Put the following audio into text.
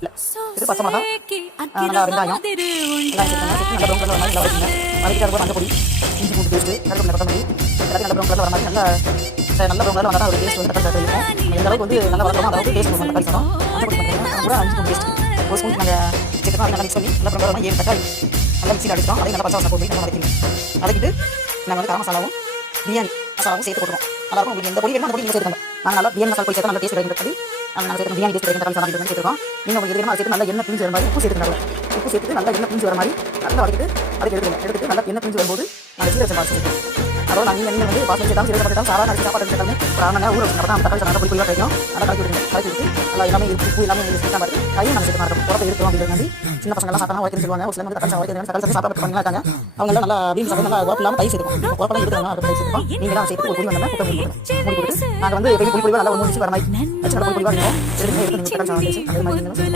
இல்லை இது பச்சை மிளகா, நல்லா வெங்காயம் எல்லாம் சேர்த்துக்கோங்க. சேர்த்து நல்லா ப்ரௌன் கலர் வர மாதிரி நல்லா வச்சுங்க. வதக்கிட்டு அதுக்கு மஞ்சள் பொடி, இஞ்சி பூண்டு பேஸ்ட்டு, கருவேப்பிலை, கொத்தமல்லி எல்லாத்தையும் நல்லா ப்ரௌன் கலர் வர மாதிரி நல்லா ப்ரௌன் கலர் வந்தால் தான் ஒரு டேஸ்ட் வந்து தக்காளி இருக்கும். நம்ம எந்த அளவுக்கு வந்து நல்லா வளர்க்குறோமோ அந்த அளவுக்கு டேஸ்ட் இருக்கும் தக்காளி சாதம். மஞ்சள் பொடி பண்ணுறோம் கூட அஞ்சு பூண்டு பேஸ்ட் ஒரு ஸ்பூன் நாங்கள் சேர்த்துக்கோம். அதை நல்லா மிக்ஸ் பண்ணி நல்லா ப்ரௌன் கலர் 7 தக்காளி நல்லா மிக்ஸியில் அடிக்கிறோம். அதையும் நல்லா பச்சை வாசனை போட்டு நல்லா வதக்கிட்டு நாங்கள் வந்து கரம் மசாலாவும் பிரியாணி மசாலாவும் சேர்த்து போட்டுருவோம். நல்லாயிருக்கும். உங்களுக்கு எந்த பொடி வேணும் அந்த பொடி நீங்கள் சேர்த்துக்கோங்க. நாங்கள் நல்லா பிரியாணி மசாலா போய் சேர்த்து நல்லா டேஸ்ட் கிடைக்கும் தக்காளி நாங்கள் சேர்த்து பிரியாணி டேஸ்ட் கிடைக்கும் தக்காளி சாதம் சேர்த்துருக்கோம். நீங்கள் உங்களுக்கு எது வேணும் சேர்த்து நல்லா எண்ணெய் பிரிஞ்சு வர மாதிரி உப்பு சேர்த்துக்கோங்க. உப்பு சேர்த்துட்டு நல்லா எண்ணெய் பிரிஞ்சு வர மாதிரி நல்லா வதக்கிட்டு அதுக்கு எடுத்துட்டு நல்லா எண்ணெய் பிரிஞ்சு வரும்போது நாங்கள் சீரக பாசி சேர்த்துக்கோம். அதாவது நீங்கள் வந்து பாசி சேர்த்தாலும் சீரக சேர்த்தாலும் சாதம் அரிசி சாப்பாடு சேர்த்தாலும் ஒரு அரை மணி நேரம் ஊற வச்சு நம்ம தக்காளி சாதம் பொடி பொடியாக கிடைக்கும். நல்லா கலக்கி விட்டு நல்லா எல்லாமே உப்பு எல்லாமே சேர்த்தா பார்த்து கையும் நாங்கள் சேர்த்து மாட்டோம். உரத்தை எடுத்துவோம் அப்படிங்கிறது சின்ன பசங்களாம் சாப்பிட்டா உரைக்குன்னு சொல்லுவாங்க. ஒரு சில வந்து தக்காளி சாதம் தக்காளி சாதம் சாப்பிட்டு பண்ணி இருக்காங்க. அவங்க நல்லா வீண் சாப்பிட்டு நல்லா உரப்பு இல்லாமல் தை சேர்த்துக்கும். உரப்பெல்லாம் எடுத்துக்கலாம் அதை தை சேர்த்துப்போம். நீங்கள் தான் சேர்த்து ஒரு பொடி வந்தால் குக்கர் மூடி கொடுத்து நாங்கள் வந்து பெரிய பொடி பொடிவாக நல்லா ஒரு 3 நிமிஷம் வர மாதிரி வச்சு நல்லா பொடி பொடிவாக இருக்கும். எடுத்து தக்காளி சாதம் அதே மாதிரி